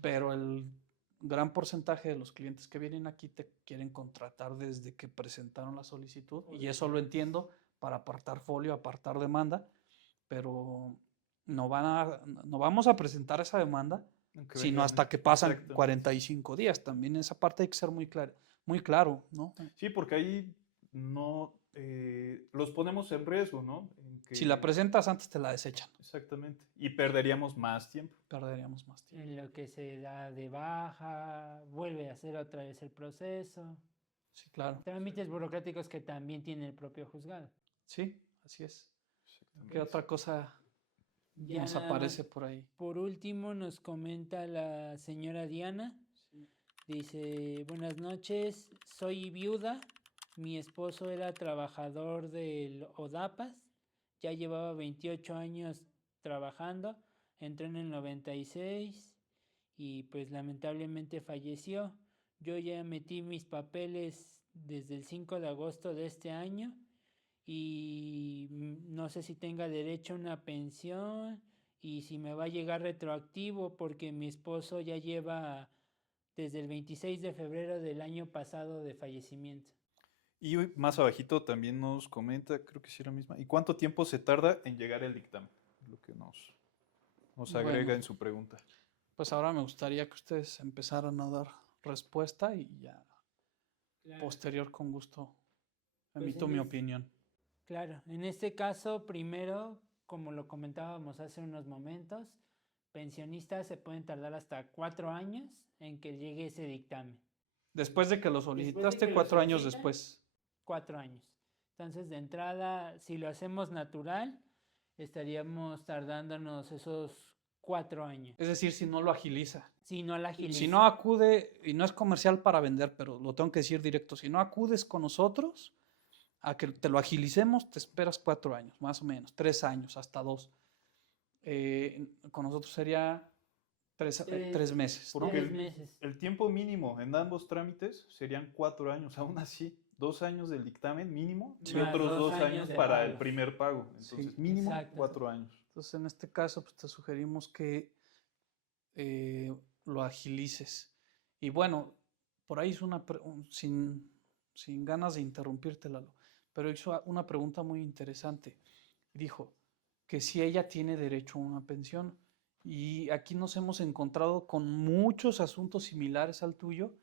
pero el gran porcentaje de los clientes que vienen aquí te quieren contratar desde que presentaron la solicitud, y eso lo entiendo, para apartar folio, apartar demanda, pero no vamos a presentar esa demanda sino hasta que pasan 45 días. También esa parte hay que ser muy claro, ¿no? Sí, porque ahí no los ponemos en riesgo, ¿no? En Si la que- presentas antes, te la desechan. Exactamente. Y perderíamos más tiempo. Perderíamos más tiempo. En lo que se da de baja, vuelve a hacer otra vez el proceso. Sí, claro. Trámites burocráticos que también tiene el propio juzgado. Sí, así es. Exactamente. ¿Qué otra cosa Ya nos nada aparece más, por ahí? por último, nos comenta la señora Diana. Dice, buenas noches, soy viuda, mi esposo era trabajador del ODAPAS, ya llevaba 28 años trabajando, entró en el 96 y pues lamentablemente falleció. Yo ya metí mis papeles desde el 5 de agosto de este año y no sé si tenga derecho a una pensión y si me va a llegar retroactivo porque mi esposo ya lleva desde el 26 de febrero del año pasado de fallecimiento. Y más abajito también nos comenta, creo que sí era la misma. ¿Y cuánto tiempo se tarda en llegar el dictamen? Lo que nos agrega Bueno. en su pregunta. Pues ahora me gustaría que ustedes empezaran a dar respuesta y ya posterior con gusto emito mi opinión. Claro, en este caso, primero, como lo comentábamos hace unos momentos, pensionistas se pueden tardar hasta 4 años en que llegue ese dictamen. Después de que lo solicitaste, 4 años después. 4 años. Entonces, de entrada, si lo hacemos natural, estaríamos tardándonos esos 4 años. Es decir, si no lo agiliza. Si no la agiliza. Si no acude, y no es comercial para vender, pero lo tengo que decir directo, si no acudes con nosotros a que te lo agilicemos, te esperas 4 años, más o menos, 3 años, hasta 2. Con nosotros sería 3 meses. ¿no? Porque 3 meses. el tiempo mínimo en ambos trámites serían 4 años. Aún así, 2 años del dictamen mínimo y Sí. otros Más 2 2 años años de para el pago. primer pago. Entonces, Sí. mínimo Exacto. 4 años. Entonces, en este caso, pues te sugerimos que lo agilices. Y bueno, por ahí hizo sin ganas de interrumpirte, Lalo, pero hizo una pregunta muy interesante. Dijo que si ella tiene derecho a una pensión. Y aquí nos hemos encontrado con muchos asuntos similares al tuyo,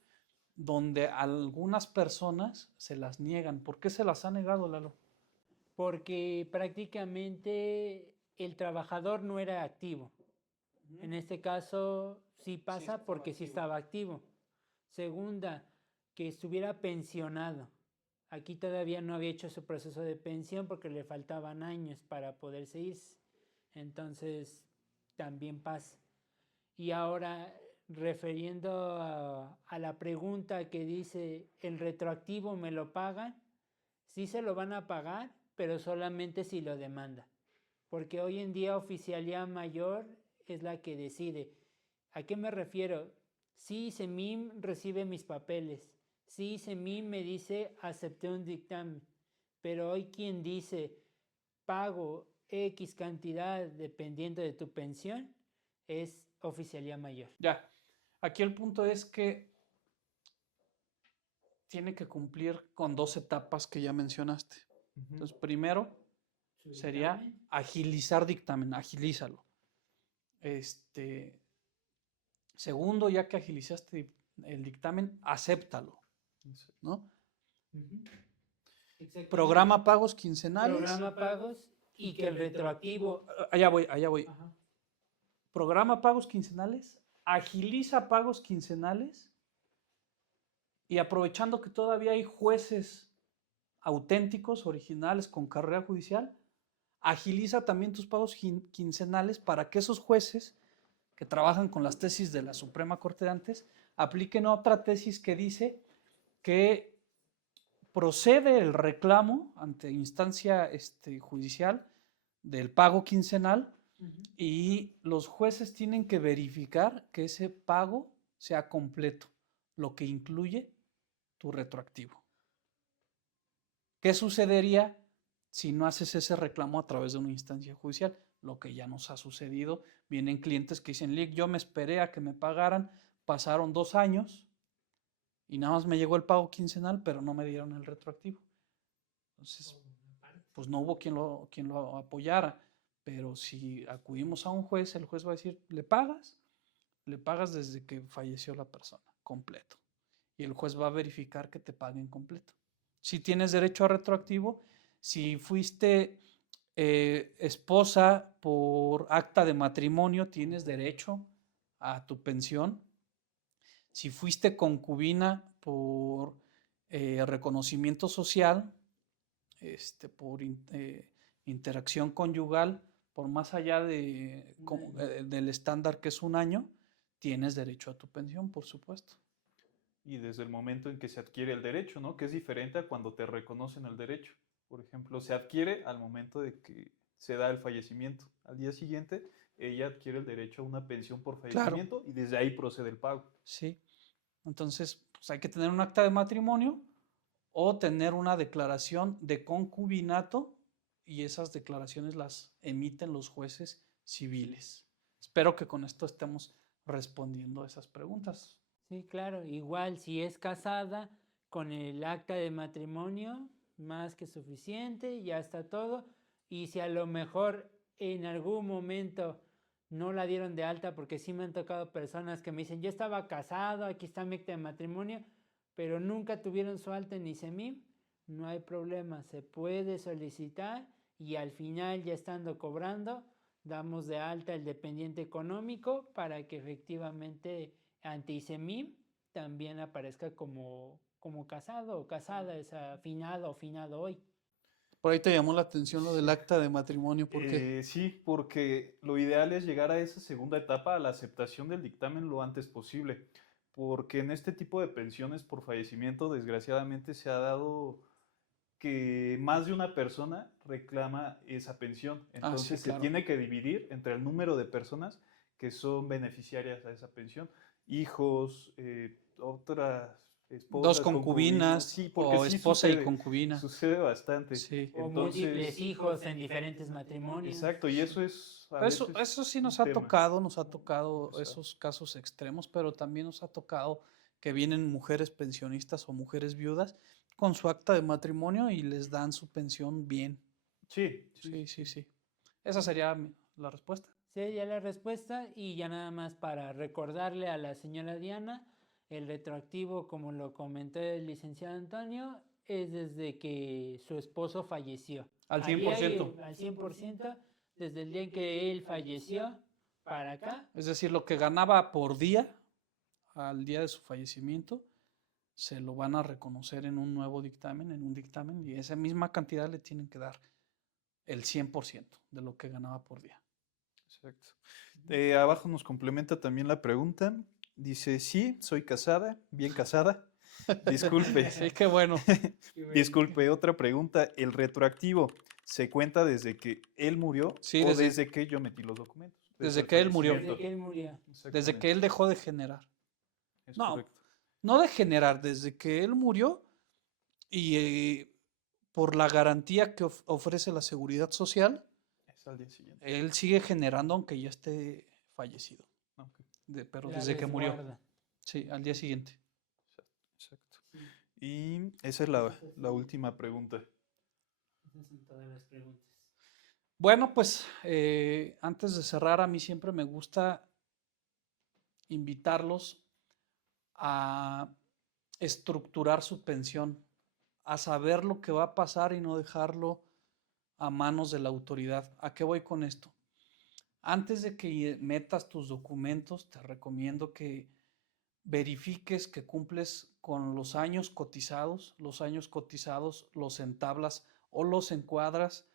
donde a algunas personas se las niegan. ¿Por qué se las ha negado, Lalo? Porque prácticamente el trabajador no era activo. En este caso sí pasa estaba porque sí activo. estaba activo. Segunda, que estuviera pensionado. Aquí todavía no había hecho su proceso de pensión porque le faltaban años para poderse irse. Entonces también pasa. Y ahora, refiriendo a la pregunta que dice, ¿el retroactivo me lo pagan? Sí se lo van a pagar, pero solamente si lo demanda. Porque hoy en día oficialía mayor es la que decide. ¿A qué me refiero? Sí, CEMIM recibe mis papeles. Sí, CEMIM me dice acepté un dictamen. Pero hoy quien dice pago X cantidad dependiendo de tu pensión es oficialía mayor. Ya, aquí el punto es que tiene que cumplir con 2 etapas que ya mencionaste. Entonces, primero sería agilizar dictamen, agilízalo. Segundo, ya que agilizaste el dictamen, acéptalo, ¿no? Programa pagos quincenales. Programa pagos y que el retroactivo. Allá voy. Ajá. Programa pagos quincenales, agiliza pagos quincenales y aprovechando que todavía hay jueces auténticos, originales, con carrera judicial, agiliza también tus pagos quincenales para que esos jueces que trabajan con las tesis de la Suprema Corte de antes apliquen otra tesis que dice que procede el reclamo ante instancia judicial del pago quincenal y los jueces tienen que verificar que ese pago sea completo, lo que incluye tu retroactivo. ¿Qué sucedería si no haces ese reclamo a través de una instancia judicial? Lo que ya nos ha sucedido. Vienen clientes que dicen, Lick, yo me esperé a que me pagaran, pasaron 2 años y nada más me llegó el pago quincenal, pero no me dieron el retroactivo. Entonces, pues no hubo quien lo apoyara. Pero si acudimos a un juez, el juez va a decir, ¿le pagas? Le pagas desde que falleció la persona, completo. Y el juez va a verificar que te paguen completo. Sí tienes derecho a retroactivo. Si fuiste esposa por acta de matrimonio, tienes derecho a tu pensión. Si fuiste concubina por reconocimiento social, por interacción conyugal, por más allá del estándar que es un año, tienes derecho a tu pensión, por supuesto. Y desde el momento en que se adquiere el derecho, ¿no? Que es diferente a cuando te reconocen el derecho. Por ejemplo, se adquiere al momento de que se da el fallecimiento. Al día siguiente, ella adquiere el derecho a una pensión por Claro, fallecimiento y desde ahí procede el pago. sí. Entonces, pues hay que tener un acta de matrimonio o tener una declaración de concubinato y esas declaraciones las emiten los jueces civiles. Espero que con esto estemos respondiendo a esas preguntas. Sí, claro. Igual si es casada, con el acta de matrimonio, más que suficiente, ya está todo. Y si a lo mejor en algún momento no la dieron de alta, porque sí me han tocado personas que me dicen, yo estaba casado, aquí está mi acta de matrimonio, pero nunca tuvieron su alta en ICEMIM, no hay problema, se puede solicitar y al final, ya estando cobrando, damos de alta el dependiente económico para que efectivamente ante ICEMIM también aparezca como casado o casada, es afinado o finado hoy. Por ahí te llamó la atención lo del acta de matrimonio, ¿por qué? Sí, porque lo ideal es llegar a esa segunda etapa, a la aceptación del dictamen lo antes posible, porque en este tipo de pensiones por fallecimiento, desgraciadamente se ha dado que más de una persona reclama esa pensión. Ah, sí, Entonces se claro. tiene que dividir entre el número de personas que son beneficiarias a esa pensión. Hijos, otras Dos esposas, concubinas. concubinas Sí, porque o sí esposa y sucede, concubina. sucede bastante. Sí. O múltiples Entonces, hijos en diferentes matrimonios. exacto, y eso es a Eso, veces eso sí un nos ha tema. tocado O sea, esos casos extremos, pero también nos ha tocado que vienen mujeres pensionistas o mujeres viudas con su acta de matrimonio y les dan su pensión bien. sí, sí, Sí, sí, sí, sí. sí. Esa sería la respuesta. Sería la respuesta y ya nada más para recordarle a la señora Diana, el retroactivo, como lo comentó el licenciado Antonio, es desde que su esposo falleció. Al Ahí hay 100%. al 100%, desde el día en que él falleció para acá. Es decir, lo que ganaba por día al día de su fallecimiento, se lo van a reconocer en un nuevo dictamen, en un dictamen, y esa misma cantidad le tienen que dar el 100% de lo que ganaba por día. Exacto. Abajo nos complementa también la pregunta. Dice, sí, soy casada, bien casada. Disculpe. Sí, qué bueno. Disculpe, otra pregunta. ¿El retroactivo se cuenta desde que él murió Sí, o desde que yo metí los documentos? desde el que él murió. Desde fallecimiento. que él murió. Desde Exactamente, que él dejó de generar. es No, correcto. no de generar, desde que él murió y por la garantía que ofrece la seguridad social, Es al día siguiente. él sigue generando aunque ya esté fallecido, Ok, pero La desde que murió. resguarda. Sí, al día siguiente. exacto. Y esa es la última pregunta. Esas son todas las preguntas. Bueno, pues antes de cerrar, a mí siempre me gusta invitarlos a estructurar su pensión, a saber lo que va a pasar y no dejarlo a manos de la autoridad. ¿A qué voy con esto? Antes de que metas tus documentos, te recomiendo que verifiques que cumples con los años cotizados. Los años cotizados los entablas o los encuadras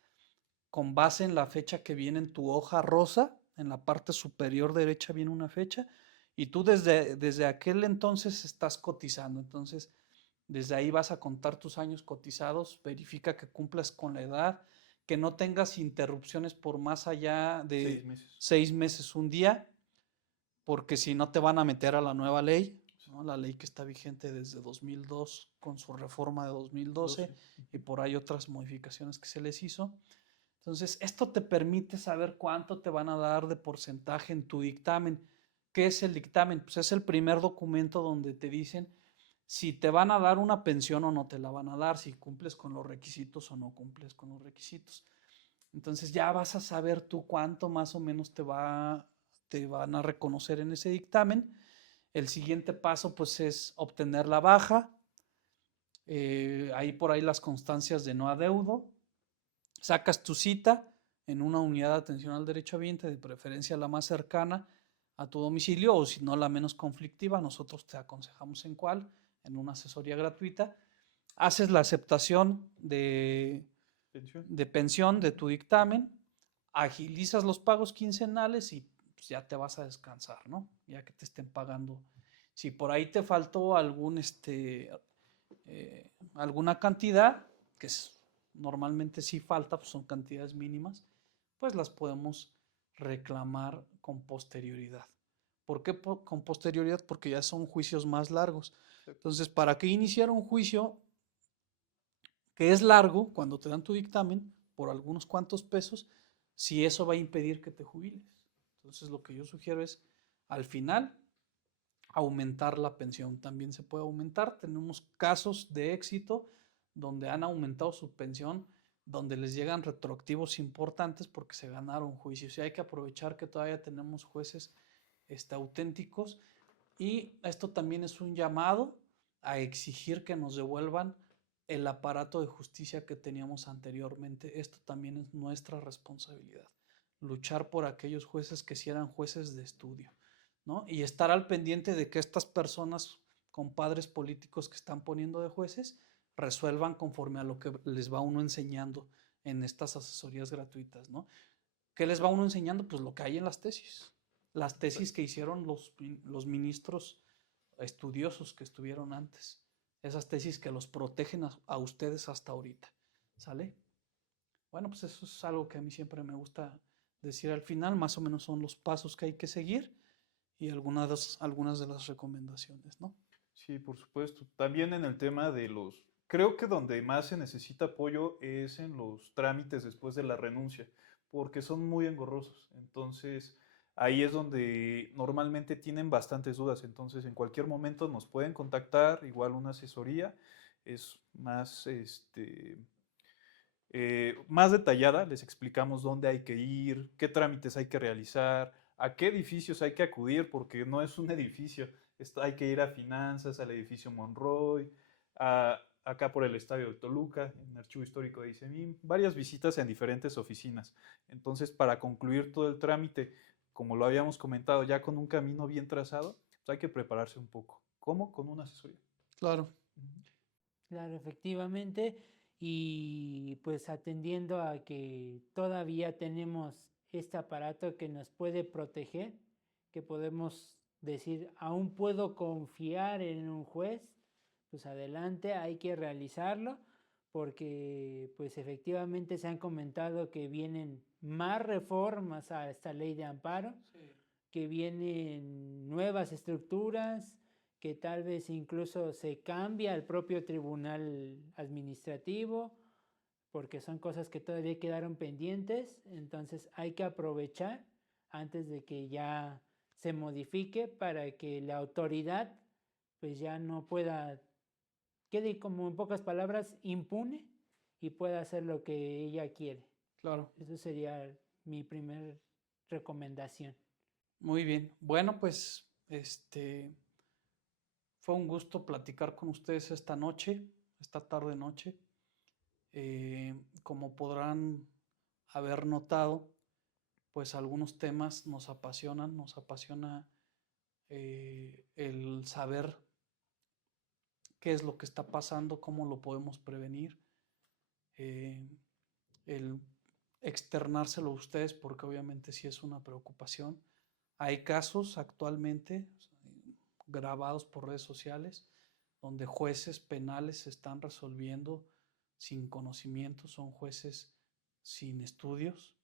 con base en la fecha que viene en tu hoja rosa. En la parte superior derecha viene una fecha y tú desde aquel entonces estás cotizando. Entonces, desde ahí vas a contar tus años cotizados, verifica que cumplas con la edad, que no tengas interrupciones por más allá de 6 meses. 6 meses, un día, porque si no te van a meter a la nueva ley, ¿no? La ley que está vigente desde 2002 con su reforma de 2012 y por ahí otras modificaciones que se les hizo. Entonces, esto te permite saber cuánto te van a dar de porcentaje en tu dictamen. ¿Qué es el dictamen? Pues es el primer documento donde te dicen si te van a dar una pensión o no te la van a dar, si cumples con los requisitos o no cumples con los requisitos. Entonces ya vas a saber tú cuánto más o menos te van a reconocer en ese dictamen. El siguiente paso pues es obtener la baja. Hay por ahí las constancias de no adeudo, sacas tu cita en una unidad de atención al derechohabiente, de preferencia la más cercana a tu domicilio o si no la menos conflictiva, nosotros te aconsejamos en cuál, en una asesoría gratuita, haces la aceptación de pensión de tu dictamen, agilizas los pagos quincenales y pues, ya te vas a descansar, ¿no? Ya que te estén pagando. Si por ahí te faltó alguna cantidad, que normalmente sí falta, pues son cantidades mínimas, pues las podemos reclamar con posterioridad. ¿Por qué con posterioridad? Porque ya son juicios más largos. Entonces, ¿para qué iniciar un juicio que es largo cuando te dan tu dictamen por algunos cuantos pesos si eso va a impedir que te jubiles? Entonces, lo que yo sugiero es, al final, aumentar la pensión. También se puede aumentar. Tenemos casos de éxito donde han aumentado su pensión, donde les llegan retroactivos importantes porque se ganaron juicios. Y hay que aprovechar que todavía tenemos jueces auténticos. Y esto también es un llamado a exigir que nos devuelvan el aparato de justicia que teníamos anteriormente. Esto también es nuestra responsabilidad. Luchar por aquellos jueces que sí eran jueces de estudio, ¿no? Y estar al pendiente de que estas personas con padres políticos que están poniendo de jueces resuelvan conforme a lo que les va uno enseñando en estas asesorías gratuitas, ¿no? ¿Qué les va uno enseñando? Pues lo que hay en las tesis que hicieron los ministros estudiosos que estuvieron antes, esas tesis que los protegen a ustedes hasta ahorita, ¿sale? Bueno, pues eso es algo que a mí siempre me gusta decir al final, más o menos son los pasos que hay que seguir y algunas de las recomendaciones, ¿no? Sí, por supuesto. También en el tema de creo que donde más se necesita apoyo es en los trámites después de la renuncia, porque son muy engorrosos. Entonces, ahí es donde normalmente tienen bastantes dudas. Entonces, en cualquier momento nos pueden contactar, igual una asesoría es más detallada, les explicamos dónde hay que ir, qué trámites hay que realizar, a qué edificios hay que acudir, porque no es un edificio, hay que ir a finanzas, al edificio Monroy, acá por el estadio de Toluca, en el archivo histórico de ICEMIM, varias visitas en diferentes oficinas. Entonces, para concluir todo el trámite, como lo habíamos comentado, ya con un camino bien trazado, pues hay que prepararse un poco. ¿Cómo? Con una asesoría. Claro. Claro, efectivamente. Y pues atendiendo a que todavía tenemos este aparato que nos puede proteger, que podemos decir, aún puedo confiar en un juez, pues adelante, hay que realizarlo, porque pues efectivamente se han comentado que vienen más reformas a esta ley de amparo, Sí. que vienen nuevas estructuras, que tal vez incluso se cambia el propio tribunal administrativo, porque son cosas que todavía quedaron pendientes. Entonces hay que aprovechar antes de que ya se modifique para que la autoridad pues ya no pueda, quede como en pocas palabras impune y pueda hacer lo que ella quiere. Claro. Eso sería mi primer recomendación. Muy bien. Bueno, pues fue un gusto platicar con ustedes esta tarde noche. Como podrán haber notado, pues algunos temas nos apasiona el saber qué es lo que está pasando, cómo lo podemos prevenir, el externárselo a ustedes porque obviamente sí es una preocupación. Hay casos actualmente grabados por redes sociales donde jueces penales se están resolviendo sin conocimiento, son jueces sin estudios,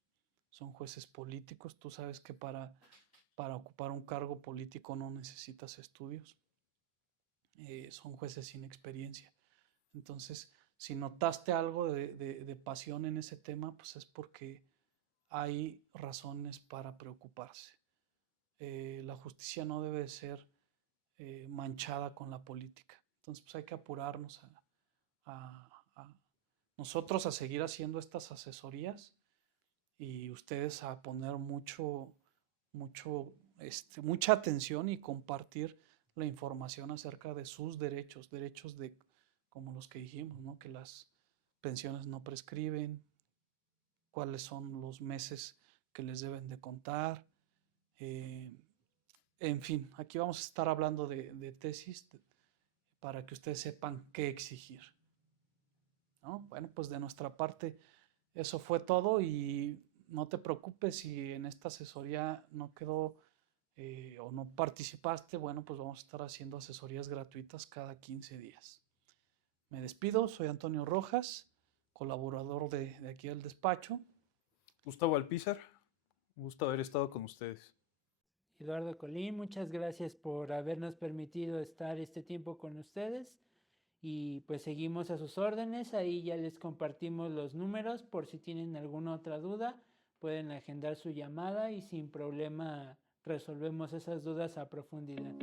son jueces políticos. Tú sabes que para ocupar un cargo político no necesitas estudios, son jueces sin experiencia. Entonces, si notaste algo de pasión en ese tema, pues es porque hay razones para preocuparse. La justicia no debe ser manchada con la política. Entonces, pues hay que apurarnos a nosotros a seguir haciendo estas asesorías y ustedes a poner mucha atención y compartir la información acerca de sus derechos como los que dijimos, ¿no? Que las pensiones no prescriben, cuáles son los meses que les deben de contar. En fin, aquí vamos a estar hablando de tesis para que ustedes sepan qué exigir, ¿no? Bueno, pues de nuestra parte eso fue todo y no te preocupes si en esta asesoría no quedó o no participaste, bueno, pues vamos a estar haciendo asesorías gratuitas cada 15 días. Me despido, soy Antonio Rojas, colaborador de aquí del despacho. Gustavo Alpizar, un gusto haber estado con ustedes. Eduardo Colín, muchas gracias por habernos permitido estar este tiempo con ustedes y pues seguimos a sus órdenes. Ahí ya les compartimos los números por si tienen alguna otra duda, pueden agendar su llamada y sin problema resolvemos esas dudas a profundidad.